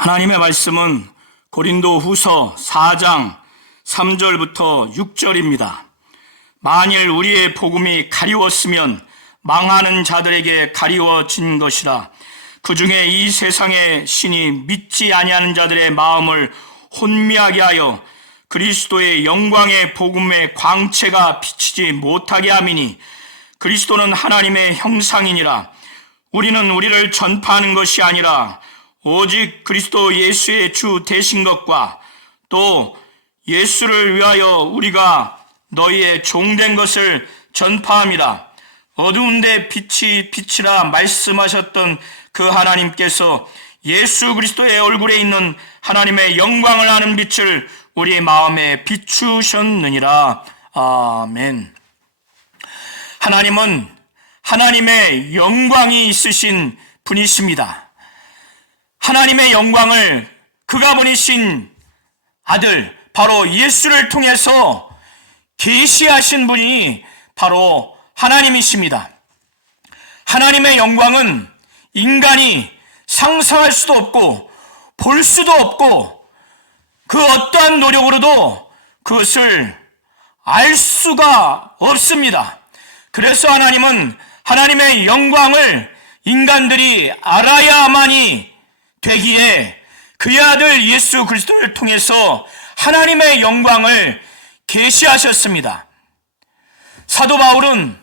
하나님의 말씀은 고린도후서 4장 3절부터 6절입니다. 만일 우리의 복음이 가리웠으면 망하는 자들에게 가리워진 것이라. 그 중에 이 세상의 신이 믿지 아니하는 자들의 마음을 혼미하게 하여 그리스도의 영광의 복음의 광채가 비치지 못하게 함이니, 그리스도는 하나님의 형상이니라. 우리는 우리를 전파하는 것이 아니라 오직 그리스도 예수의 주 되신 것과 또 예수를 위하여 우리가 너희의 종된 것을 전파함이라. 어두운데 빛이 빛이라 말씀하셨던 그 하나님께서 예수 그리스도의 얼굴에 있는 하나님의 영광을 아는 빛을 우리 마음에 비추셨느니라. 아멘. 하나님은 하나님의 영광이 있으신 분이십니다. 하나님의 영광을 그가 보내신 아들 바로 예수를 통해서 계시하신 분이 바로 하나님이십니다. 하나님의 영광은 인간이 상상할 수도 없고 볼 수도 없고 그 어떠한 노력으로도 그것을 알 수가 없습니다. 그래서 하나님은 하나님의 영광을 인간들이 알아야만이 되기에 그의 아들 예수 그리스도를 통해서 하나님의 영광을 계시하셨습니다. 사도 바울은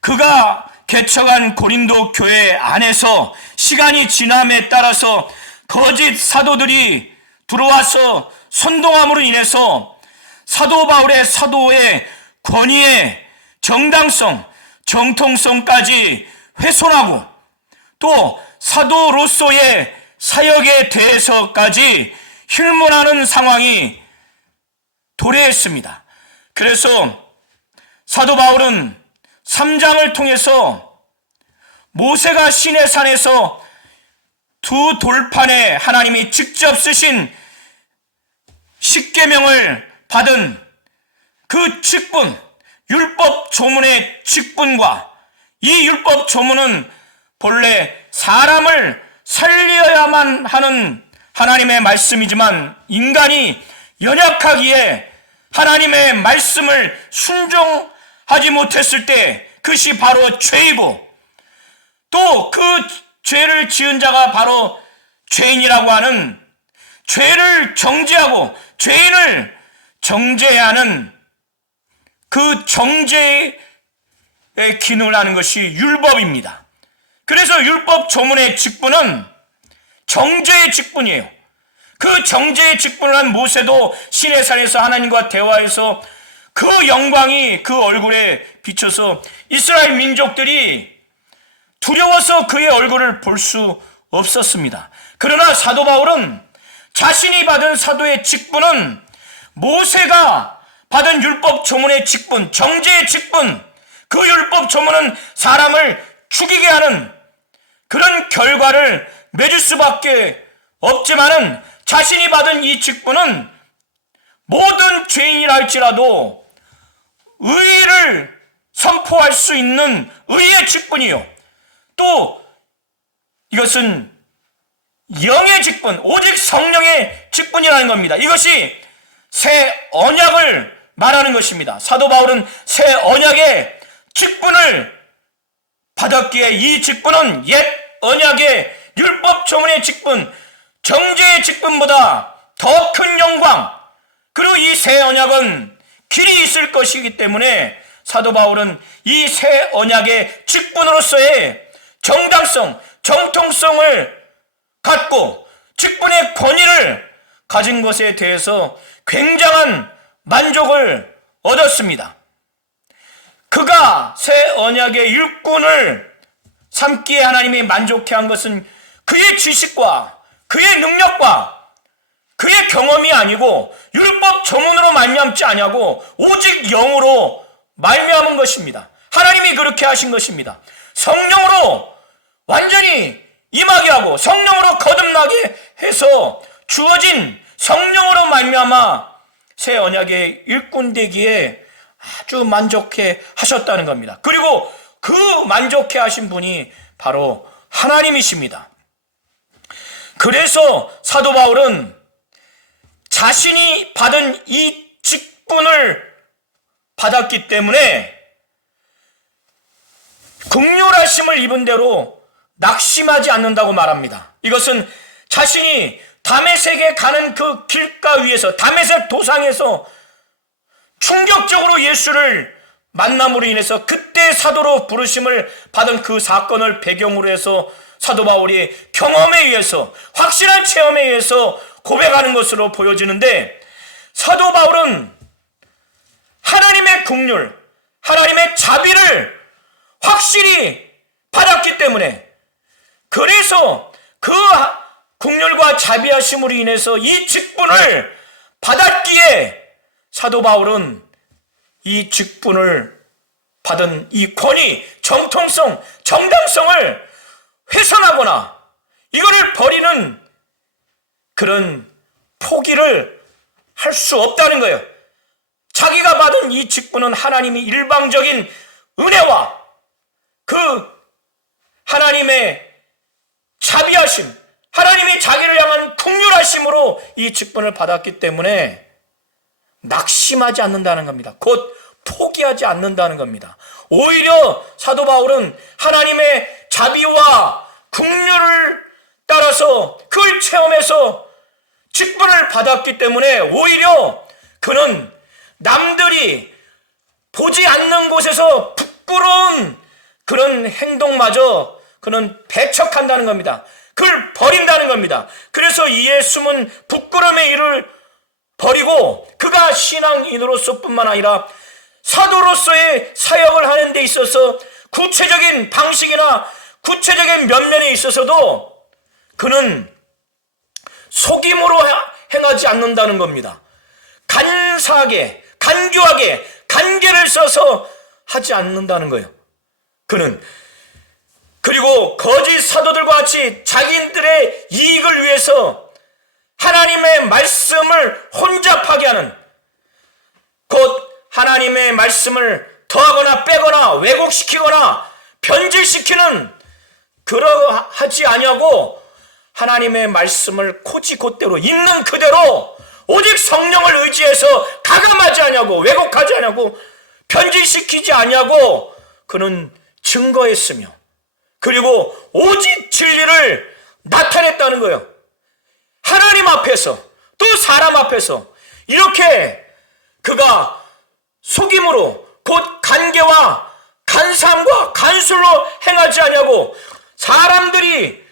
그가 개척한 고린도 교회 안에서 시간이 지남에 따라서 거짓 사도들이 들어와서 선동함으로 인해서 사도 바울의 사도의 권위의 정당성, 정통성까지 훼손하고 또 사도로서의 사역에 대해서까지 힐문하는 상황이 도래했습니다. 그래서 사도 바울은 3장을 통해서 모세가 시내산에서 두 돌판에 하나님이 직접 쓰신 십계명을 받은 그 직분, 율법 조문의 직분과 이 율법 조문은 본래 사람을 살려야만 하는 하나님의 말씀이지만 인간이 연약하기에 하나님의 말씀을 순종하지 못했을 때 그것이 바로 죄이고 또 그 죄를 지은 자가 바로 죄인이라고 하는 죄를 정죄하고 죄인을 정죄해야 하는 그 정죄의 기능을 하는 것이 율법입니다. 그래서 율법 조문의 직분은 정죄의 직분이에요. 그 정죄의 직분을 한 모세도 시내산에서 하나님과 대화해서 그 영광이 그 얼굴에 비쳐서 이스라엘 민족들이 두려워서 그의 얼굴을 볼 수 없었습니다. 그러나 사도 바울은 자신이 받은 사도의 직분은 모세가 받은 율법 조문의 직분, 정죄의 직분, 그 율법 조문은 사람을 죽이게 하는 그런 결과를 맺을 수밖에 없지만은 자신이 받은 이 직분은 모든 죄인이라 할지라도 의를 선포할 수 있는 의의 직분이요. 또 이것은 영의 직분, 오직 성령의 직분이라는 겁니다. 이것이 새 언약을 말하는 것입니다. 사도 바울은 새 언약의 직분을 받았기에 이 직분은 옛 언약의 율법 조문의 직분, 정죄의 직분보다 더 큰 영광, 그리고 이 새 언약은 길이 있을 것이기 때문에 사도 바울은 이 새 언약의 직분으로서의 정당성, 정통성을 갖고 직분의 권위를 가진 것에 대해서 굉장한 만족을 얻었습니다. 그가 새 언약의 일꾼을 삼기에 하나님이 만족해 한 것은 그의 지식과 그의 능력과 그의 경험이 아니고 율법 조문으로 말미암지 아니하고 오직 영으로 말미암은 것입니다. 하나님이 그렇게 하신 것입니다. 성령으로 완전히 임하게 하고 성령으로 거듭나게 해서 주어진 성령으로 말미암아 새 언약의 일꾼 되기에 아주 만족해 하셨다는 겁니다. 그리고 그 만족해 하신 분이 바로 하나님이십니다. 그래서 사도 바울은 자신이 받은 이 직분을 받았기 때문에 긍휼하심을 입은 대로 낙심하지 않는다고 말합니다. 이것은 자신이 다메섹에 가는 그 길가 위에서, 다메섹 도상에서 충격적으로 예수를 만남으로 인해서 그때 사도로 부르심을 받은 그 사건을 배경으로 해서 사도 바울이 경험에 의해서, 확실한 체험에 의해서 고백하는 것으로 보여지는데, 사도 바울은 하나님의 긍휼, 하나님의 자비를 확실히 받았기 때문에, 그래서 그 긍휼과 자비하심으로 인해서 이 직분을 받았기에 사도 바울은 이 직분을 받은 이 권위, 정통성, 정당성을 훼손하거나 이거를 버리는 그런 포기를 할 수 없다는 거예요. 자기가 받은 이 직분은 하나님이 일방적인 은혜와 그 하나님의 자비하심, 하나님이 자기를 향한 긍휼하심으로 이 직분을 받았기 때문에 낙심하지 않는다는 겁니다. 곧 포기하지 않는다는 겁니다. 오히려 사도 바울은 하나님의 자비와 긍휼을 따라서 그걸 체험해서 직분을 받았기 때문에 오히려 그는 남들이 보지 않는 곳에서 부끄러운 그런 행동마저 그는 배척한다는 겁니다. 그걸 버린다는 겁니다. 그래서 이에 숨은 부끄러움의 일을 버리고 그가 신앙인으로서 뿐만 아니라 사도로서의 사역을 하는 데 있어서 구체적인 방식이나 구체적인 면면에 있어서도 그는 속임으로 행하지 않는다는 겁니다. 간사하게, 간교하게, 간계를 써서 하지 않는다는 거예요. 그는 그리고 거짓 사도들과 같이 자기들의 이익을 위해서 하나님의 말씀을 혼잡하게 하는, 곧 하나님의 말씀을 더하거나 빼거나 왜곡시키거나 변질시키는, 그러하지 아니하고 하나님의 말씀을 곧이곧대로 있는 그대로 오직 성령을 의지해서 가감하지 아니하고 왜곡하지 아니하고 변질시키지 아니하고 그는 증거했으며, 그리고 오직 진리를 나타냈다는 거예요. 하나님 앞에서 또 사람 앞에서 이렇게 그가 속임으로 곧 간계와 간사함과 간술로 행하지 아니하고 사람들이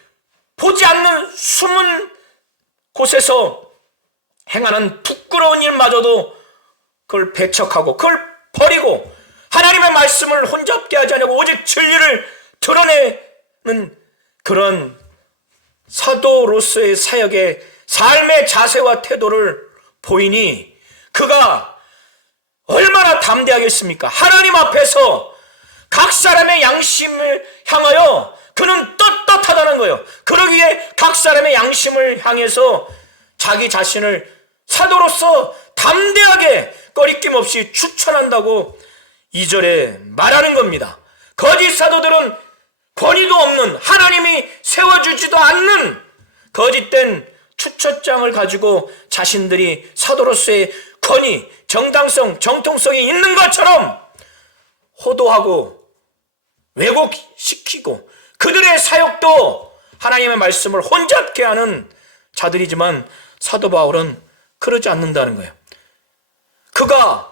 보지 않는 숨은 곳에서 행하는 부끄러운 일마저도 그걸 배척하고 그걸 버리고 하나님의 말씀을 혼잡게 하지 않고 오직 진리를 드러내는 그런 사도로서의 사역의 삶의 자세와 태도를 보이니 그가 얼마나 담대하겠습니까? 하나님 앞에서 각 사람의 양심을 향하여 그는 떳떳하다는 거예요. 그러기에 각 사람의 양심을 향해서 자기 자신을 사도로서 담대하게 꺼리낌 없이 추천한다고 2절에 말하는 겁니다. 거짓 사도들은 권위도 없는, 하나님이 세워주지도 않는 거짓된 추천장을 가지고 자신들이 사도로서의 권위, 정당성, 정통성이 있는 것처럼 호도하고 왜곡시키고 그들의 사역도 하나님의 말씀을 혼잡게 하는 자들이지만 사도 바울은 그러지 않는다는 거예요. 그가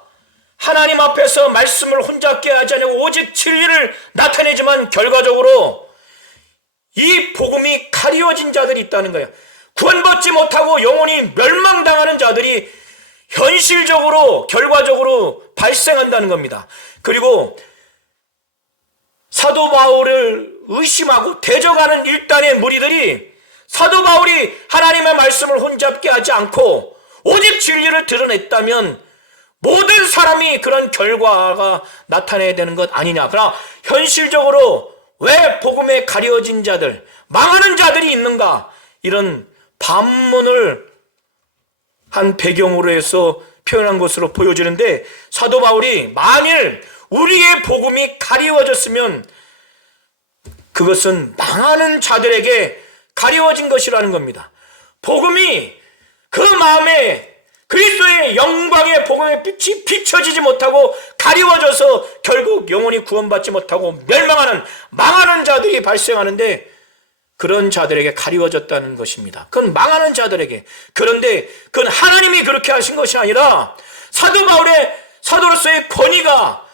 하나님 앞에서 말씀을 혼잡게 하지 않고 오직 진리를 나타내지만 결과적으로 이 복음이 가리워진 자들이 있다는 거예요. 구원받지 못하고 영혼이 멸망당하는 자들이 현실적으로 결과적으로 발생한다는 겁니다. 그리고 사도 바울을 의심하고 대적하는 일단의 무리들이 사도 바울이 하나님의 말씀을 혼잡게 하지 않고 오직 진리를 드러냈다면 모든 사람이 그런 결과가 나타나야 되는 것 아니냐. 그러나 현실적으로 왜 복음에 가려진 자들, 망하는 자들이 있는가, 이런 반문을 한 배경으로 해서 표현한 것으로 보여지는데, 사도 바울이 만일 우리의 복음이 가리워졌으면 그것은 망하는 자들에게 가리워진 것이라는 겁니다. 복음이 그 마음에 그리스도의 영광의 복음의 빛이 비춰지지 못하고 가리워져서 결국 영원히 구원받지 못하고 멸망하는 망하는 자들이 발생하는데, 그런 자들에게 가리워졌다는 것입니다. 그건 망하는 자들에게. 그런데 그건 하나님이 그렇게 하신 것이 아니라 사도 바울의 사도로서의 권위가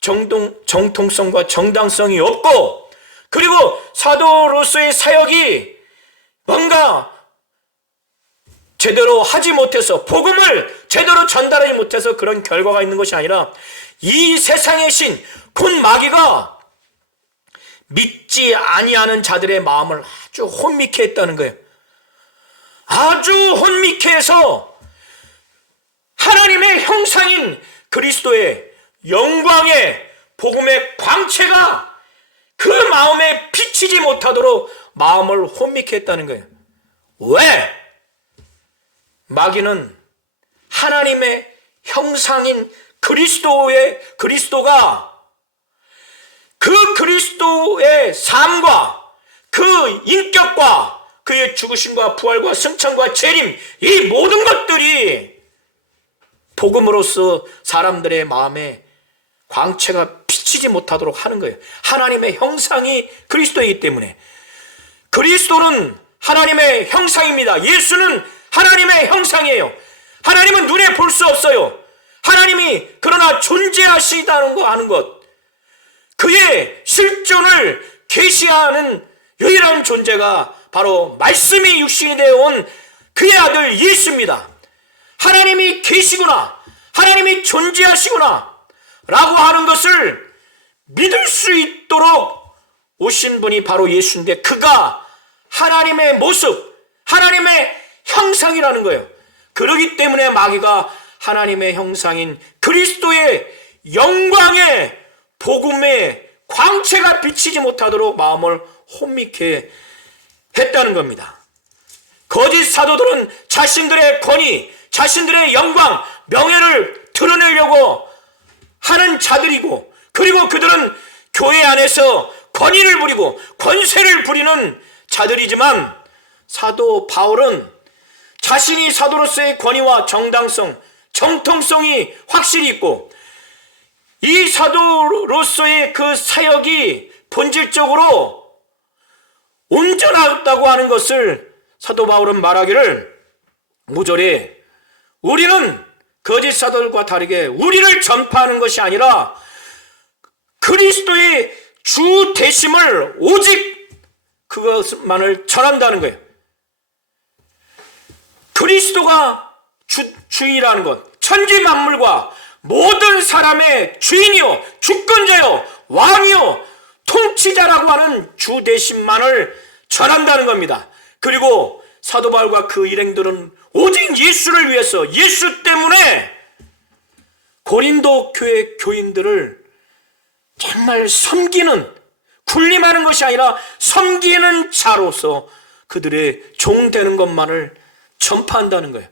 정통성과 정당성이 없고, 그리고 사도로서의 사역이 뭔가 제대로 하지 못해서, 복음을 제대로 전달하지 못해서 그런 결과가 있는 것이 아니라, 이 세상의 신 곧 마귀가 믿지 아니하는 자들의 마음을 아주 혼미케 했다는 거예요. 아주 혼미케 해서 하나님의 형상인 그리스도의 영광의 복음의 광채가 그 마음에 비치지 못하도록 마음을 혼미케 했다는 거예요. 왜? 마귀는 하나님의 형상인 그리스도가 그 그리스도의 삶과 그 인격과 그의 죽으심과 부활과 승천과 재림, 이 모든 것들이 복음으로써 사람들의 마음에 광채가 비치지 못하도록 하는 거예요. 하나님의 형상이 그리스도이기 때문에. 그리스도는 하나님의 형상입니다. 예수는 하나님의 형상이에요. 하나님은 눈에 볼 수 없어요. 하나님이 그러나 존재하시다는 거 아는 것, 그의 실존을 계시하는 유일한 존재가 바로 말씀이 육신이 되어 온 그의 아들 예수입니다. 하나님이 계시구나, 하나님이 존재하시구나 라고 하는 것을 믿을 수 있도록 오신 분이 바로 예수인데, 그가 하나님의 모습, 하나님의 형상이라는 거예요. 그러기 때문에 마귀가 하나님의 형상인 그리스도의 영광의 복음의 광채가 비치지 못하도록 마음을 혼미케 했다는 겁니다. 거짓 사도들은 자신들의 권위, 자신들의 영광, 명예를 드러내려고 하는 자들이고, 그리고 그들은 교회 안에서 권위를 부리고 권세를 부리는 자들이지만, 사도 바울은 자신이 사도로서의 권위와 정당성, 정통성이 확실히 있고, 이 사도로서의 그 사역이 본질적으로 온전하다고 하는 것을 사도 바울은 말하기를, 5절에 우리는 거짓 사도들과 다르게 우리를 전파하는 것이 아니라 그리스도의 주 되심을 오직 그것만을 전한다는 거예요. 그리스도가 주인이라는 것, 천지 만물과 모든 사람의 주인이요, 주권자요, 왕이요, 통치자라고 하는 주 되심만을 전한다는 겁니다. 그리고 사도 바울과 그 일행들은 오직 예수를 위해서, 예수 때문에 고린도 교회 교인들을 정말 섬기는, 군림하는 것이 아니라 섬기는 자로서 그들의 종 되는 것만을 전파한다는 거예요.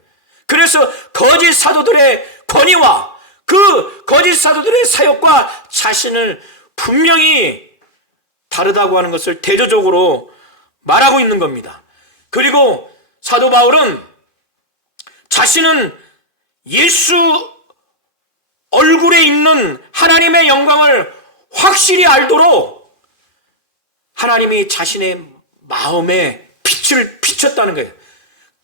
그래서 거짓 사도들의 권위와 그 거짓 사도들의 사역과 자신을 분명히 다르다고 하는 것을 대조적으로 말하고 있는 겁니다. 그리고 사도 바울은 자신은 예수 얼굴에 있는 하나님의 영광을 확실히 알도록 하나님이 자신의 마음에 빛을 비췄다는 거예요.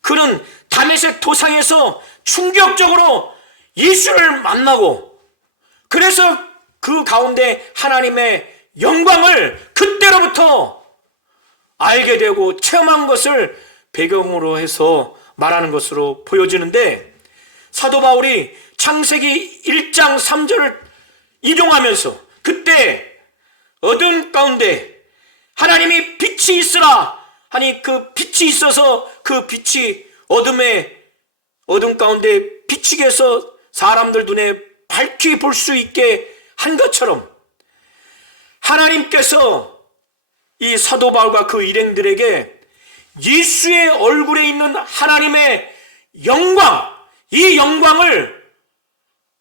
그는 다메섹 도상에서 충격적으로 예수를 만나고, 그래서 그 가운데 하나님의 영광을 그때로부터 알게 되고 체험한 것을 배경으로 해서 말하는 것으로 보여지는데, 사도 바울이 창세기 1장 3절을 인용하면서 그때 어둠 가운데 하나님이 빛이 있으라 하니 그 빛이 있어서 그 빛이 어둠 가운데 비치게 해서 사람들 눈에 밝히 볼 수 있게 한 것처럼, 하나님께서 이 사도 바울과 그 일행들에게 예수의 얼굴에 있는 하나님의 영광, 이 영광을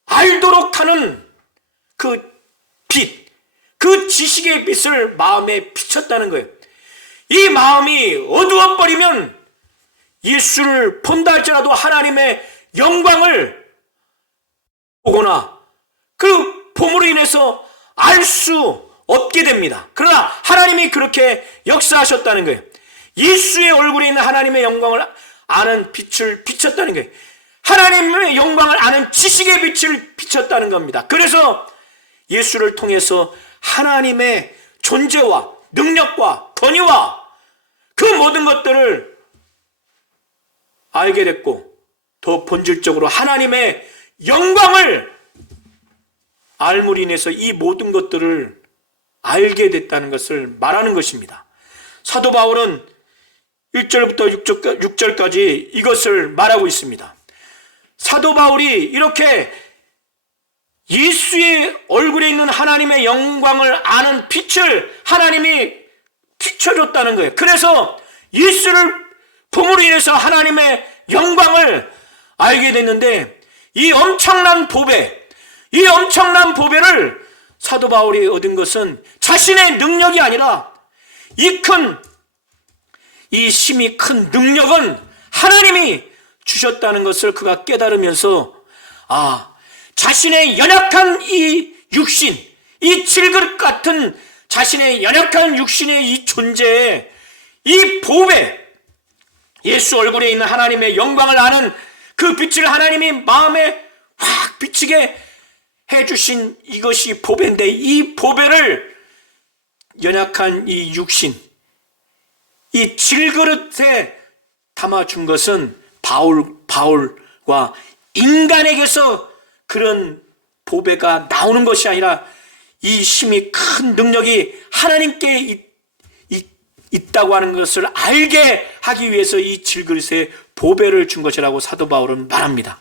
알도록 하는 그 빛, 그 지식의 빛을 마음에 비쳤다는 거예요. 이 마음이 어두워버리면 예수를 본다 할지라도 하나님의 영광을 보거나 그 봄으로 인해서 알 수 없게 됩니다. 그러나 하나님이 그렇게 역사하셨다는 거예요. 예수의 얼굴에 있는 하나님의 영광을 아는 빛을 비췄다는 거예요. 하나님의 영광을 아는 지식의 빛을 비췄다는 겁니다. 그래서 예수를 통해서 하나님의 존재와 능력과 권위와 그 모든 것들을 알게 됐고, 더 본질적으로 하나님의 영광을 알므로 인해서 이 모든 것들을 알게 됐다는 것을 말하는 것입니다. 사도 바울은 1절부터 6절까지 이것을 말하고 있습니다. 사도 바울이 이렇게 예수의 얼굴에 있는 하나님의 영광을 아는 빛을 하나님이 비춰줬다는 거예요. 그래서 예수를 봄으로 인해서 하나님의 영광을 알게 됐는데, 이 엄청난 보배를 사도 바울이 얻은 것은 자신의 능력이 아니라 이 심히 큰 능력은 하나님이 주셨다는 것을 그가 깨달으면서, 자신의 연약한 이 육신, 이 질그릇 같은 자신의 연약한 육신의 이 존재에 이 보배, 예수 얼굴에 있는 하나님의 영광을 아는 그 빛을 하나님이 마음에 확 비치게 해주신 이것이 보배인데, 이 보배를 연약한 이 육신, 이 질그릇에 담아준 것은 바울과 인간에게서 그런 보배가 나오는 것이 아니라 이 심히 큰 능력이 하나님께 있다고 하는 것을 알게 하기 위해서 이 질그릇에 보배를 준 것이라고 사도 바울은 말합니다.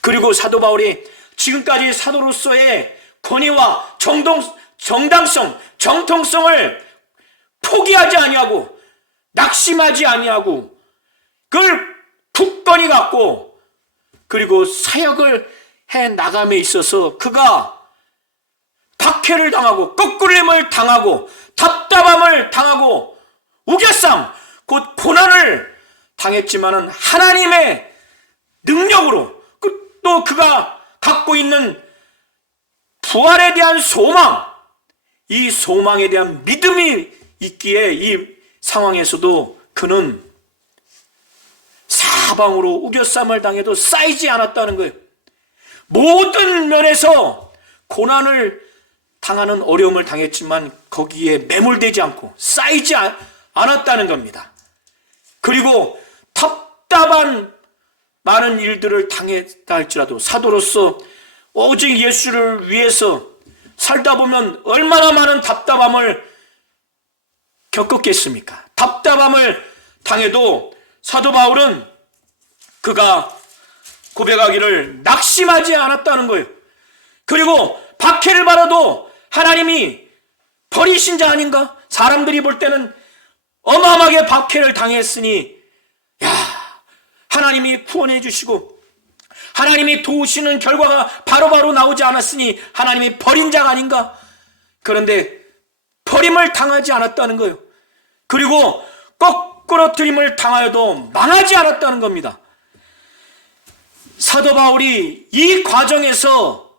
그리고 사도 바울이 지금까지 사도로서의 권위와 정당성, 정통성을 포기하지 아니하고 낙심하지 아니하고 그걸 굳건히 갖고, 그리고 사역을 해 나감에 있어서 그가 박해를 당하고 꺾으림을 당하고 답답함을 당하고 우겨쌈, 곧 고난을 당했지만은 하나님의 능력으로, 또 그가 갖고 있는 부활에 대한 소망, 이 소망에 대한 믿음이 있기에 이 상황에서도 그는 사방으로 우겨쌈을 당해도 쌓이지 않았다는 거예요. 모든 면에서 고난을 당하는 어려움을 당했지만 거기에 매몰되지 않고 쌓이지 않았다는 겁니다. 그리고 답답한 많은 일들을 당했다 할지라도 사도로서 오직 예수를 위해서 살다 보면 얼마나 많은 답답함을 겪었겠습니까? 답답함을 당해도 사도 바울은 그가 고백하기를 낙심하지 않았다는 거예요. 그리고 박해를 받아도 하나님이 버리신 자 아닌가? 사람들이 볼 때는 어마어마하게 박해를 당했으니 하나님이 구원해 주시고 하나님이 도우시는 결과가 바로바로 나오지 않았으니 하나님이 버린 자가 아닌가? 그런데 버림을 당하지 않았다는 거예요. 그리고 거꾸러뜨림을 당하여도 망하지 않았다는 겁니다. 사도 바울이 이 과정에서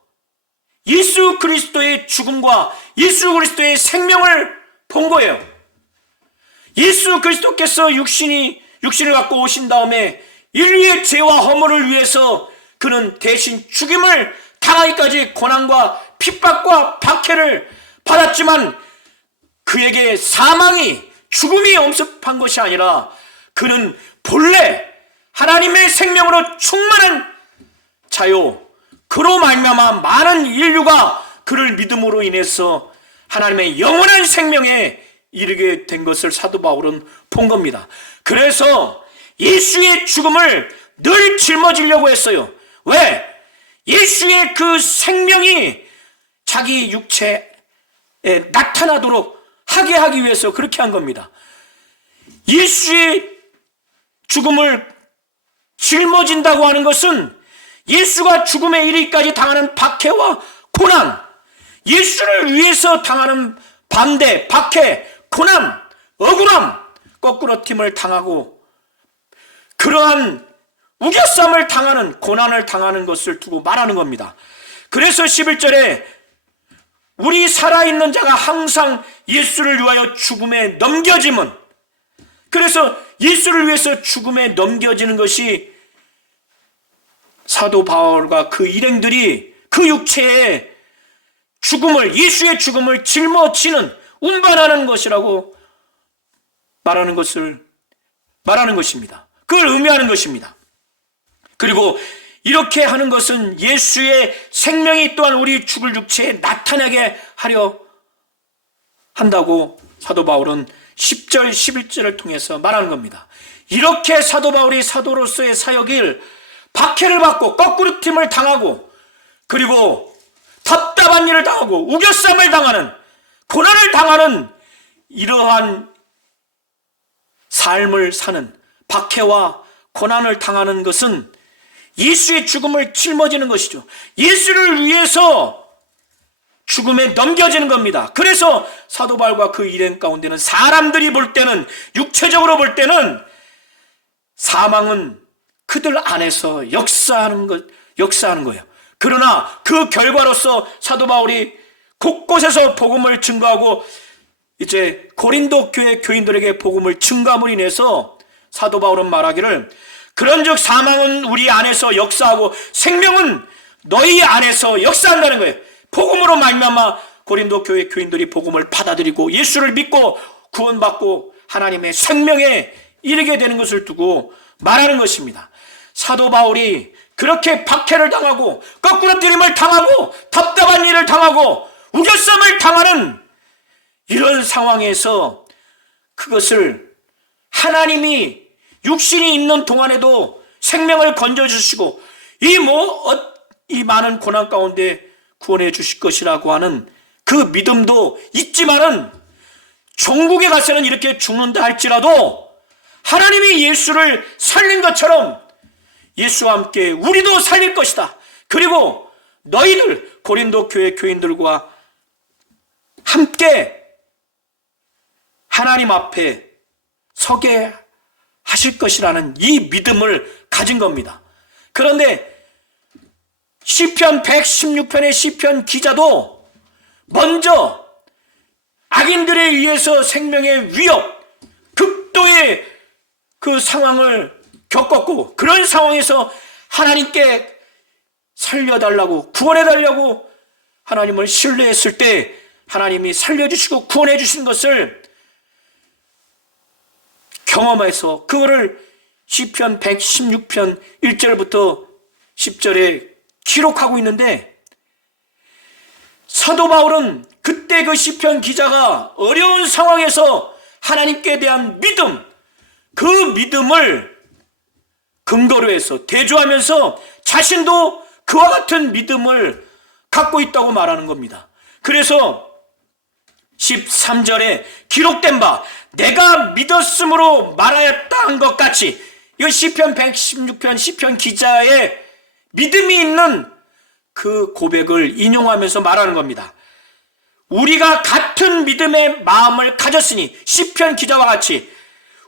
예수 그리스도의 죽음과 예수 그리스도의 생명을 본 거예요. 예수 그리스도께서 육신을 갖고 오신 다음에 인류의 죄와 허물을 위해서 그는 대신 죽임을 당하기까지 고난과 핍박과 박해를 받았지만 그에게 사망이, 죽음이 엄습한 것이 아니라 그는 본래 하나님의 생명으로 충만한 자요, 그로 말미암아 많은 인류가 그를 믿음으로 인해서 하나님의 영원한 생명에 이르게 된 것을 사도 바울은 본 겁니다. 그래서 예수의 죽음을 늘 짊어지려고 했어요. 왜? 예수의 그 생명이 자기 육체에 나타나도록 하게 하기 위해서 그렇게 한 겁니다. 예수의 죽음을 짊어진다고 하는 것은 예수가 죽음에 이르기까지 당하는 박해와 고난, 예수를 위해서 당하는 반대, 박해, 고난, 억울함, 거꾸로팀을 당하고 그러한 우겨쌈을 당하는, 고난을 당하는 것을 두고 말하는 겁니다. 그래서 11절에 우리 살아있는 자가 항상 예수를 위하여 죽음에 넘겨짐은, 그래서 예수를 위해서 죽음에 넘겨지는 것이 사도 바울과 그 일행들이 그 육체의 죽음을, 예수의 죽음을 짊어지는, 운반하는 것이라고 말하는 것입니다. 그걸 의미하는 것입니다. 그리고 이렇게 하는 것은 예수의 생명이 또한 우리 죽을 육체에 나타나게 하려 한다고 사도 바울은 10절, 11절을 통해서 말하는 겁니다. 이렇게 사도 바울이 사도로서의 사역을 박해를 받고 거꾸로팀을 당하고 그리고 답답한 일을 당하고 우겨쌈을 당하는, 고난을 당하는 이러한 삶을 사는, 박해와 고난을 당하는 것은 예수의 죽음을 짊어지는 것이죠. 예수를 위해서 죽음에 넘겨지는 겁니다. 그래서 사도 바울과 그 일행 가운데는 사람들이 볼 때는, 육체적으로 볼 때는 사망은 그들 안에서 역사하는 거예요. 그러나 그 결과로서 사도 바울이 곳곳에서 복음을 증거하고 이제 고린도 교회 교인들에게 복음을 증거함으로 인해서 사도 바울은 말하기를 그런즉 사망은 우리 안에서 역사하고 생명은 너희 안에서 역사한다는 거예요. 복음으로 말미암아 고린도 교회 교인들이 복음을 받아들이고 예수를 믿고 구원받고 하나님의 생명에 이르게 되는 것을 두고 말하는 것입니다. 사도 바울이 그렇게 박해를 당하고 거꾸로뜨림을 당하고 답답한 일을 당하고 우겨쌈을 당하는 이런 상황에서 그것을 하나님이 육신이 있는 동안에도 생명을 건져주시고 이 많은 고난 가운데 구원해 주실 것이라고 하는 그 믿음도 있지만은 종국에 가서는 이렇게 죽는다 할지라도 하나님이 예수를 살린 것처럼 예수와 함께 우리도 살릴 것이다. 그리고 너희들 고린도 교회 교인들과 함께 하나님 앞에 서게 하실 것이라는 이 믿음을 가진 겁니다. 그런데 시편 116편의 시편 기자도 먼저 악인들에 의해서 생명의 위협, 극도의 그 상황을 겪었고 그런 상황에서 하나님께 살려달라고, 구원해달라고 하나님을 신뢰했을 때 하나님이 살려주시고 구원해 주신 것을 경험해서 그거를 시편 116편 1절부터 10절에 기록하고 있는데, 사도 바울은 그때 그 시편 기자가 어려운 상황에서 하나님께 대한 믿음, 그 믿음을 근거로 해서 대조하면서 자신도 그와 같은 믿음을 갖고 있다고 말하는 겁니다. 그래서 13절에 기록된 바 내가 믿었으므로 말하였다 한 것 같이, 이 시편 116편 시편 기자의 믿음이 있는 그 고백을 인용하면서 말하는 겁니다. 우리가 같은 믿음의 마음을 가졌으니 시편 기자와 같이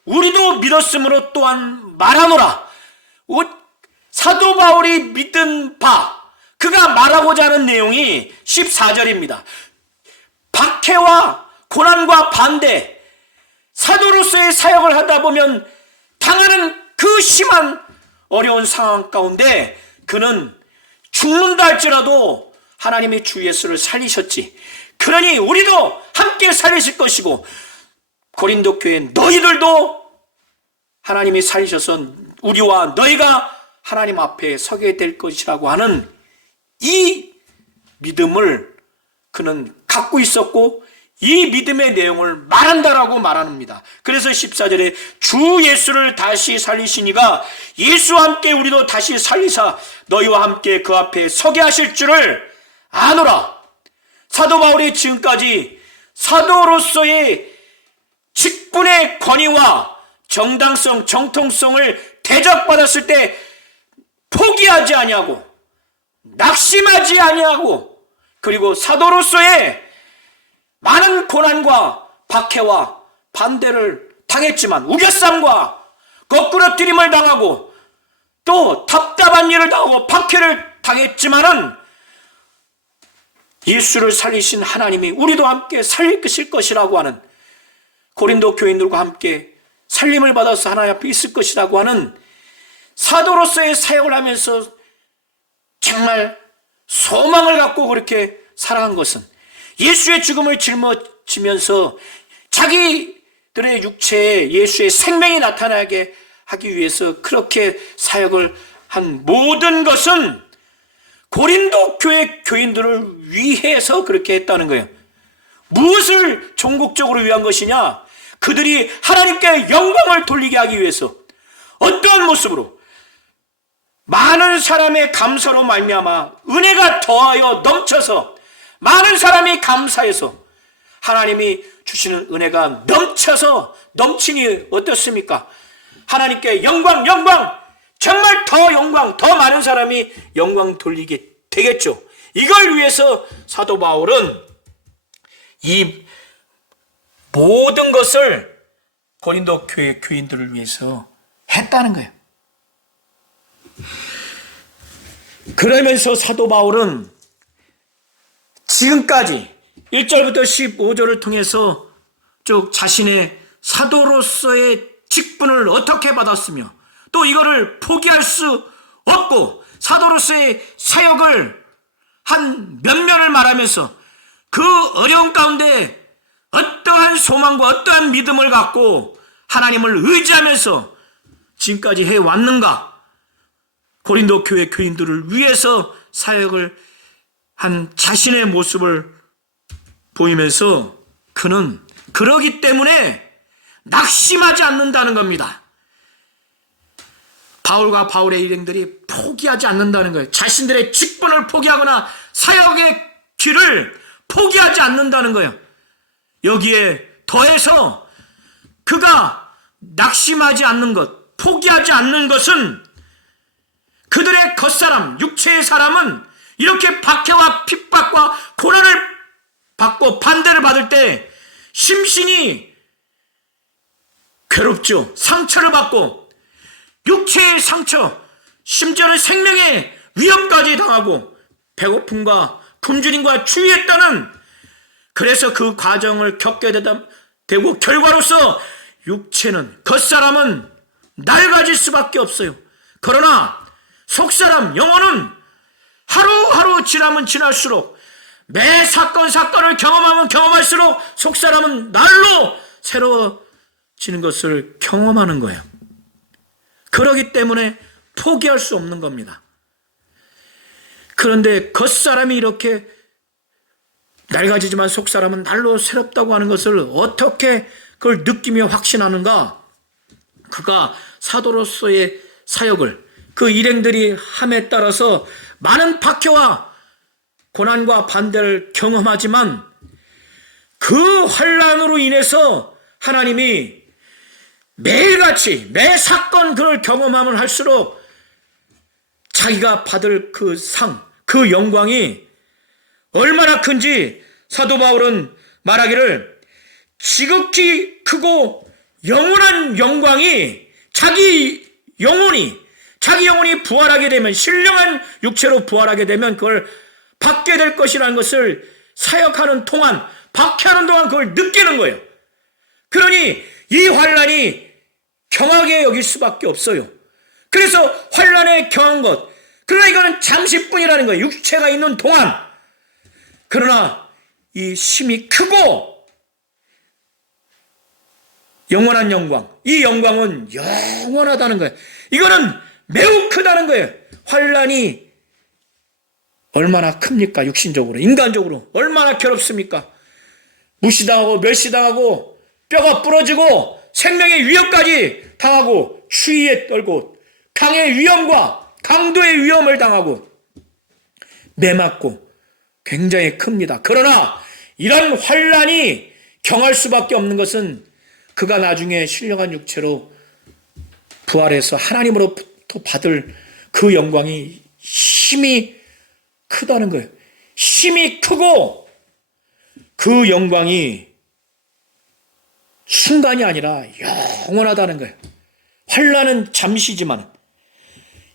우리도 믿었으므로 또한 말하노라. 사도 바울이 믿은 바, 그가 말하고자 하는 내용이 14절입니다. 박해와 고난과 반대, 사도로서의 사역을 하다 보면 당하는 그 심한 어려운 상황 가운데 그는 죽는다 할지라도 하나님이 주 예수를 살리셨지, 그러니 우리도 함께 살리실 것이고 고린도 교회 너희들도 하나님이 살리셔서 우리와 너희가 하나님 앞에 서게 될 것이라고 하는 이 믿음을 그는 갖고 있었고 이 믿음의 내용을 말한다라고 말합니다. 그래서 14절에 주 예수를 다시 살리시니가 예수와 함께 우리도 다시 살리사 너희와 함께 그 앞에 서게 하실 줄을 아노라. 사도 바울이 지금까지 사도로서의 직분의 권위와 정당성, 정통성을 대접받았을 때 포기하지 아니하고 낙심하지 아니하고 그리고 사도로서의 많은 고난과 박해와 반대를 당했지만, 우겨쌈과 거꾸러뜨림을 당하고 또 답답한 일을 당하고 박해를 당했지만은 예수를 살리신 하나님이 우리도 함께 살리실 것이라고 하는, 고린도 교인들과 함께 살림을 받아서 하나님 앞에 있을 것이라고 하는 사도로서의 사역을 하면서 정말 소망을 갖고 그렇게 살아간 것은, 예수의 죽음을 짊어지면서 자기들의 육체에 예수의 생명이 나타나게 하기 위해서 그렇게 사역을 한 모든 것은 고린도 교회 교인들을 위해서 그렇게 했다는 거예요. 무엇을 종국적으로 위한 것이냐? 그들이 하나님께 영광을 돌리게 하기 위해서 어떠한 모습으로 많은 사람의 감사로 말미암아 은혜가 더하여 넘쳐서 많은 사람이 감사해서 하나님이 주시는 은혜가 넘쳐서 넘치니 어떻습니까? 하나님께 영광, 정말 더 영광, 더 많은 사람이 영광 돌리게 되겠죠. 이걸 위해서 사도 바울은 이 모든 것을 고린도 교회 교인들을 위해서 했다는 거예요. 그러면서 사도 바울은 지금까지 1절부터 15절을 통해서 쭉 자신의 사도로서의 직분을 어떻게 받았으며 또 이거를 포기할 수 없고 사도로서의 사역을 한 면면을 말하면서 그 어려운 가운데 어떠한 소망과 어떠한 믿음을 갖고 하나님을 의지하면서 지금까지 해왔는가, 고린도 교회 교인들을 위해서 사역을 한 자신의 모습을 보이면서 그는 그러기 때문에 낙심하지 않는다는 겁니다. 바울과 바울의 일행들이 포기하지 않는다는 거예요. 자신들의 직분을 포기하거나 사역의 길을 포기하지 않는다는 거예요. 여기에 더해서 그가 낙심하지 않는 것, 포기하지 않는 것은 그들의 겉사람, 육체의 사람은 이렇게 박해와 핍박과 고난을 받고 반대를 받을 때 심신이 괴롭죠. 상처를 받고 육체의 상처, 심지어는 생명의 위험까지 당하고 배고픔과 굶주림과 추위했다는, 그래서 그 과정을 겪게 되고 결과로서 육체는, 겉사람은 낡아질 수밖에 없어요. 그러나 속사람, 영혼은 하루하루 지나면 지날수록, 매 사건을 경험하면 경험할수록 속사람은 날로 새로워지는 것을 경험하는 거예요. 그러기 때문에 포기할 수 없는 겁니다. 그런데 겉사람이 이렇게 낡아지지만 속사람은 날로 새롭다고 하는 것을 어떻게 그걸 느끼며 확신하는가? 그가 사도로서의 사역을 그 일행들이 함에 따라서 많은 박해와 고난과 반대를 경험하지만 그 환난으로 인해서 하나님이 매일같이 매 사건 그걸 경험하면 할수록 자기가 받을 그 상, 그 영광이 얼마나 큰지 사도 바울은 말하기를, 지극히 크고 영원한 영광이 자기 영혼이 부활하게 되면, 신령한 육체로 부활하게 되면 그걸 받게 될 것이라는 것을 사역하는 동안, 박해하는 동안 그걸 느끼는 거예요. 그러니 이 환난이 경하게 여길 수밖에 없어요. 그래서 환난에 경한 것, 그러나 이거는 잠시뿐이라는 거예요. 육체가 있는 동안. 그러나 이 힘이 크고 영원한 영광, 이 영광은 영원하다는 거예요. 이거는 매우 크다는 거예요. 환난이 얼마나 큽니까? 육신적으로, 인간적으로 얼마나 괴롭습니까? 무시당하고 멸시당하고 뼈가 부러지고 생명의 위협까지 당하고 추위에 떨고 강의 위험과 강도의 위험을 당하고 매맞고 굉장히 큽니다. 그러나 이런 환난이 경할 수밖에 없는 것은 그가 나중에 신령한 육체로 부활해서 하나님으로부터 받을 그 영광이 힘이 크다는 거예요. 힘이 크고 그 영광이 순간이 아니라 영원하다는 거예요. 환난은 잠시지만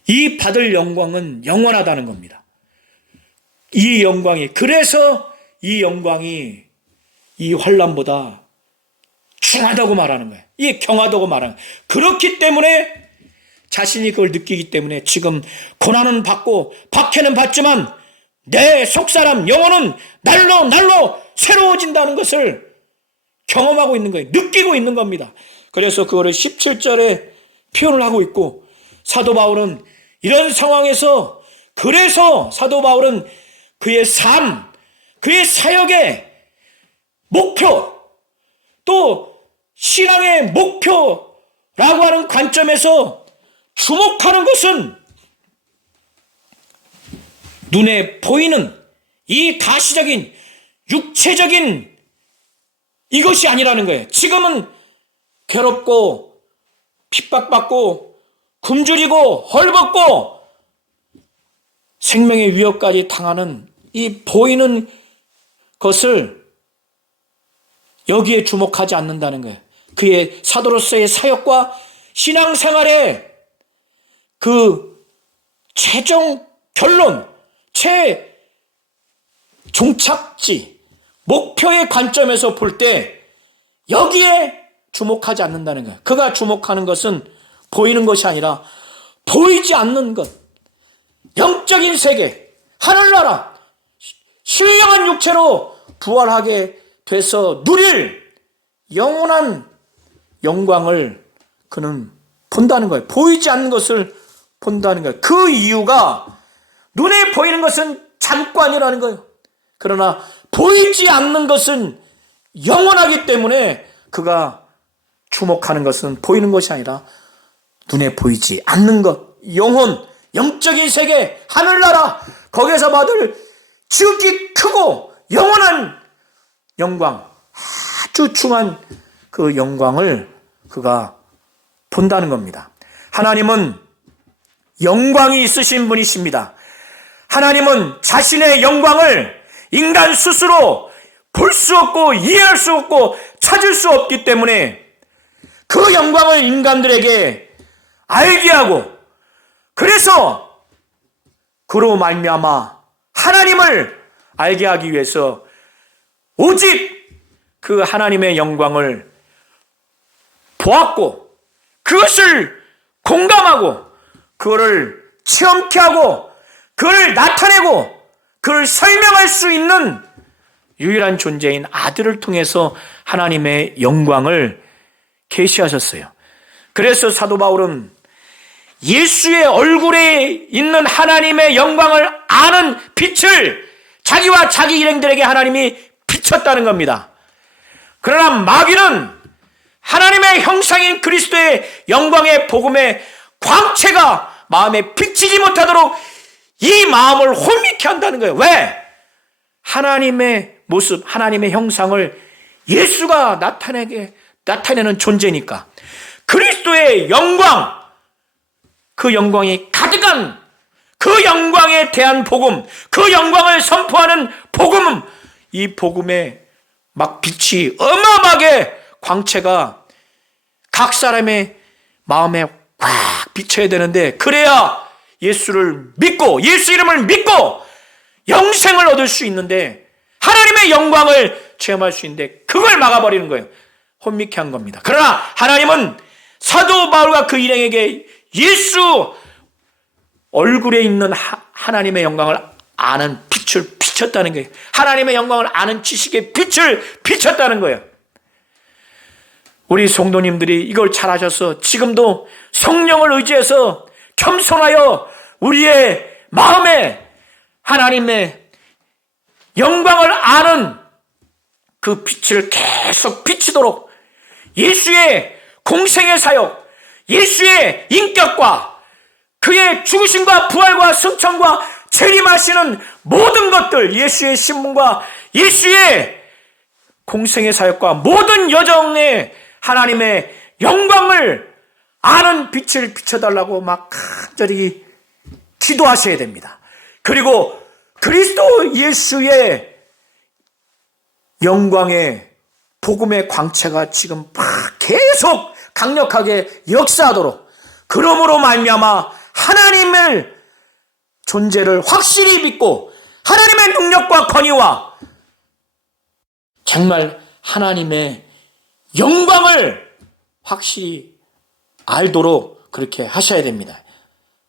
이 받을 영광은 영원하다는 겁니다. 이 영광이, 그래서 이 영광이 이 환난보다 중하다고 말하는 거예요. 이 경하다고 말하는 거예요. 그렇기 때문에 자신이 그걸 느끼기 때문에 지금 고난은 받고 박해는 받지만 내 속사람 영혼은 날로 새로워진다는 것을 경험하고 있는 거예요. 느끼고 있는 겁니다. 그래서 그거를 17절에 표현을 하고 있고, 사도 바울은 이런 상황에서, 그래서 사도 바울은 그의 삶, 그의 사역의 목표, 또 신앙의 목표라고 하는 관점에서 주목하는 것은 눈에 보이는 이 가시적인 육체적인 이것이 아니라는 거예요. 지금은 괴롭고 핍박받고 굶주리고 헐벗고 생명의 위협까지 당하는 이 보이는 것을 여기에 주목하지 않는다는 거예요. 그의 사도로서의 사역과 신앙생활의 그 최종 결론, 종착지, 목표의 관점에서 볼 때 여기에 주목하지 않는다는 거예요. 그가 주목하는 것은 보이는 것이 아니라 보이지 않는 것, 영적인 세계, 하늘나라, 신령한 육체로 부활하게 돼서 누릴 영원한 영광을 그는 본다는 거예요. 보이지 않는 것을 본다는 거예요. 그 이유가 눈에 보이는 것은 잠깐이라는 거예요. 그러나 보이지 않는 것은 영원하기 때문에 그가 주목하는 것은 보이는 것이 아니라 눈에 보이지 않는 것, 영혼, 영적인 세계, 하늘나라, 거기에서 받을 지극히 크고 영원한 영광, 아주 중한 그 영광을 그가 본다는 겁니다. 하나님은 영광이 있으신 분이십니다. 하나님은 자신의 영광을 인간 스스로 볼 수 없고 이해할 수 없고 찾을 수 없기 때문에 그 영광을 인간들에게 알게 하고, 그래서 그로 말미암아 하나님을 알게 하기 위해서 오직 그 하나님의 영광을 보았고 그것을 공감하고 그거를 체험케 하고 그걸 나타내고 그걸 설명할 수 있는 유일한 존재인 아들을 통해서 하나님의 영광을 계시하셨어요. 그래서 사도 바울은 예수의 얼굴에 있는 하나님의 영광을 아는 빛을 자기와 자기 일행들에게 하나님이 비쳤다는 겁니다. 그러나 마귀는 하나님의 형상인 그리스도의 영광의 복음의 광채가 마음에 비치지 못하도록 이 마음을 혼미케 한다는 거예요. 왜? 하나님의 모습, 하나님의 형상을 예수가 나타내는 존재니까. 그리스도의 영광, 그 영광이 가득한 그 영광에 대한 복음, 그 영광을 선포하는 복음, 이 복음의 막 빛이 어마어마하게 광채가 각 사람의 마음에 꽉 비쳐야 되는데, 그래야 예수를 믿고 예수 이름을 믿고 영생을 얻을 수 있는데, 하나님의 영광을 체험할 수 있는데 그걸 막아버리는 거예요. 혼미케 한 겁니다. 그러나 하나님은 사도 바울과 그 일행에게 예수 얼굴에 있는 하나님의 영광을 아는 빛을 비쳤다는 거예요. 하나님의 영광을 아는 지식의 빛을 비쳤다는 거예요. 우리 성도님들이 이걸 잘 아셔서 지금도 성령을 의지해서 겸손하여 우리의 마음에 하나님의 영광을 아는 그 빛을 계속 비치도록 예수의 공생의 사역, 예수의 인격과 그의 죽으심과 부활과 승천과 재림하시는 모든 것들, 예수의 신분과 예수의 공생의 사역과 모든 여정에 하나님의 영광을 아는 빛을 비춰달라고 막 간절히 기도하셔야 됩니다. 그리고 그리스도 예수의 영광의 복음의 광채가 지금 막 계속 강력하게 역사하도록, 그러므로 말미암아 하나님의 존재를 확실히 믿고 하나님의 능력과 권위와 정말 하나님의 영광을 확실히 알도록 그렇게 하셔야 됩니다.